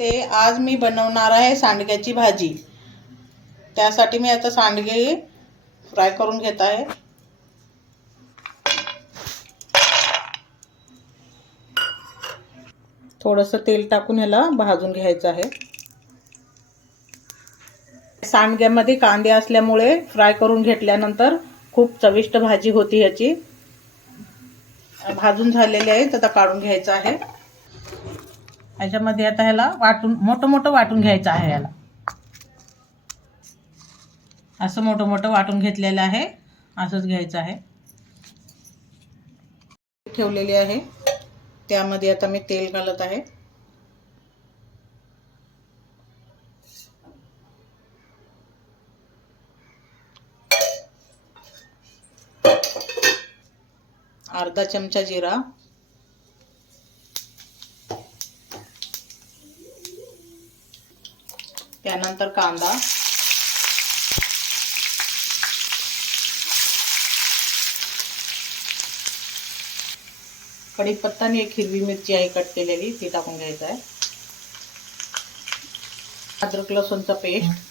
ते आज मी बनवणार आहे सांडग्याची भाजी. त्यासाठी मी आता सांडगे फ्राय करून घेत आहे. थोडंसं तेल टाकून ह्याला भाजून घ्यायचं आहे. सांडग्यामध्ये कांदे असल्यामुळे फ्राय करून घेतल्यानंतर खूप चविष्ट भाजी होती ह्याची. भाजून झालेली आहे तर काढून घ्यायचं आहे. ह्याच्यामध्ये आता ह्याला वाटून मोठं मोठं वाटून घ्यायचं आहे ह्याला असं मोठं मोठं वाटून घेतलेलं आहे. असंच घ्यायचं आहे. ठेवलेली आहे. त्यामध्ये आता मी तेल घालत आहे. अर्धा चमचा जिरा. त्यानंतर कांदा. कढीपत्ता आणि एक हिरवी मिरची आहे कट केलेली ती टाकून घ्यायचं आहे. अद्रक लसूणचा पेस्ट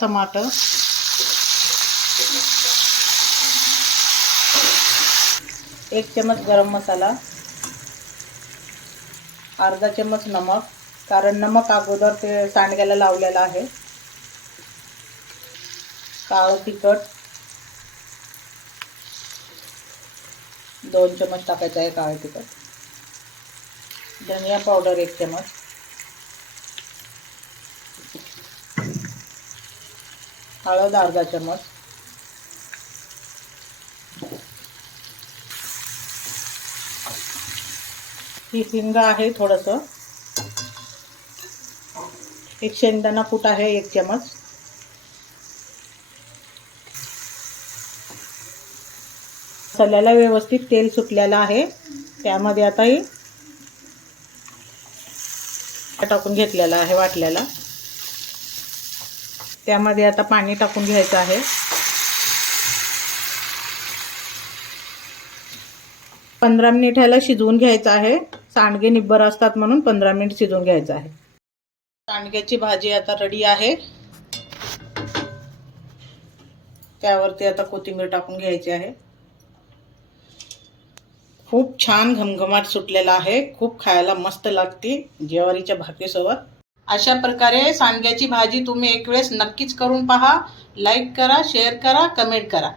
टमाटर. एक चमच गरम मसाला. अर्धा चम्मच नमक कारण नमक अगोदर ते सांडग्याला लावलेलं आहे. काळं तिखट दोन चम्मच टाकायचं आहे काळं तिखट. धनिया पावडर एक चम्मच. हळद अर्धा चम्मच. ही हिंग आहे थोडंसं. एक शेंगदाणा कूट आहे एक चमच. मसाल्याला व्यवस्थित तेल सुटलेलं आहे. त्यामध्ये आता ही टाकून घेतलेला आहे वाटल्याला. त्यामध्ये आता पाणी टाकून घ्यायचं आहे. पंधरा मिनिट ह्याला शिजवून घ्यायचं आहे. सांडगे निब्बर असतात म्हणून पंधरा मिनिट शिजवून घ्यायचं आहे. सांडग्याची भाजी आता रेडी आहे. त्यावरती आता कोथिंबीर टाकून घ्यायची आहे. खूप छान घमघमाट सुटलेला आहे. खूप खायला मस्त लागते ज्वारीच्या भाकरीसोबत अशा प्रकारे सांडग्याची भाजी तुम्ही एक वेळेस नक्कीच करून पहा. लाईक करा शेअर करा कमेंट करा.